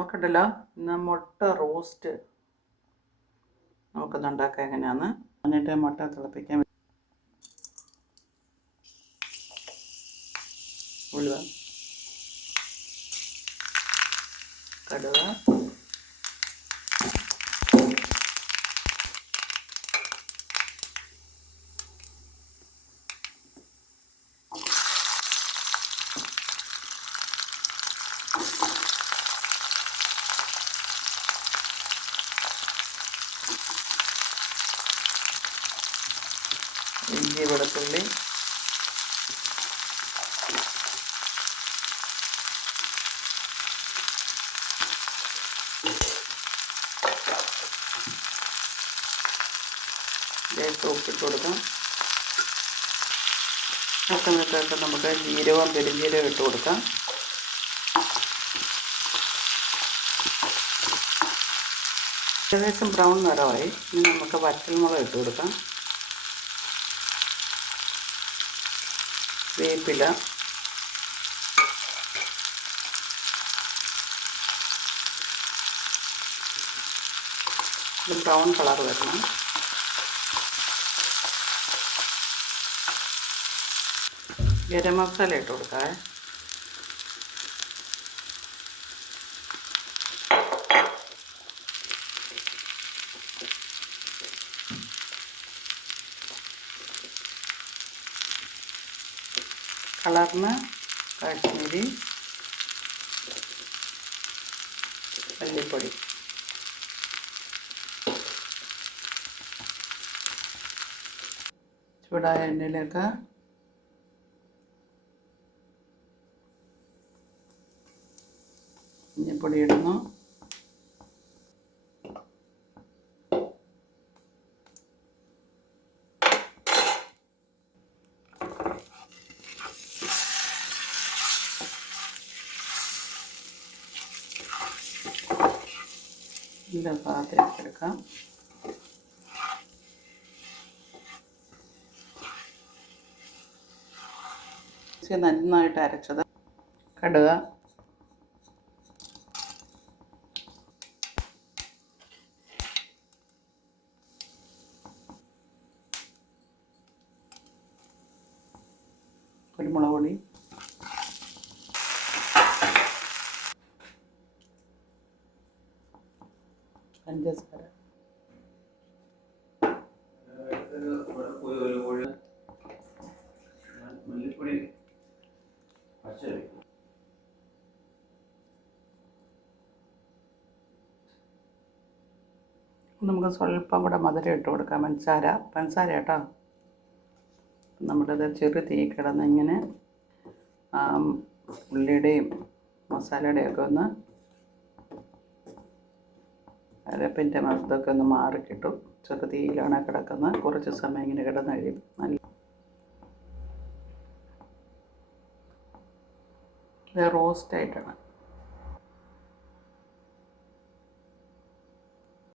നമുക്കുണ്ടല്ലോ ഇന്ന് മുട്ട റോസ്റ്റ് നമുക്കൊന്ന് ഉണ്ടാക്കാം എങ്ങനെയാന്ന്. എന്നിട്ട് മുട്ട തിളപ്പിക്കാൻ ഉലുവ, കടുക്, ഇഞ്ചി, വെളുത്തുള്ളി, ഉപ്പിട്ട് കൊടുക്കാം. ആ സമയത്തൊക്കെ നമുക്ക് ജീരകവും പെരുംജീരകം ഇട്ട് കൊടുക്കാം. ഏകദേശം ബ്രൗൺ നിറമായി. ഇനി നമുക്ക് വറ്റൽമുളക് ഇട്ട് കൊടുക്കാം. വേപ്പില, ഇത് ബ്രൗൺ കളർ വരണം. ഗരം മസാല ഇട്ട് കൊടുക്കാം. കളറിന് കാശ്മീരി മല്ലിപ്പൊടി, ചൂടായ എണ്ണയിലേക്ക് മഞ്ഞൾപ്പൊടി ഇടുന്നു. ഇതിൻ്റെ ഭാഗത്തേക്ക് എടുക്കാം. നന്നായിട്ട് അരച്ചത്, കടുക്, കുരുമുളക് പൊടി, പഞ്ചസാര, മല്ലിപ്പൊടി, നമുക്ക് സ്വല്പം കൂടെ മധുരം ഇട്ട് കൊടുക്കാം. പഞ്ചസാര കേട്ടോ. നമ്മളിത് ചെറു തീ കിടന്ന് ഇങ്ങനെ ഉള്ളിയുടെയും മസാലയുടെയൊക്കെ ഒന്ന് അരപ്പിൻ്റെ ഇതൊക്കെ ഒന്ന് മാറിക്കിട്ടും. ചെറു തീയിലാണ് കിടക്കുന്നത്. കുറച്ച് സമയം ഇങ്ങനെ കിടന്ന് കഴിയും. ഇത് റോസ്റ്റായിട്ടാണ്.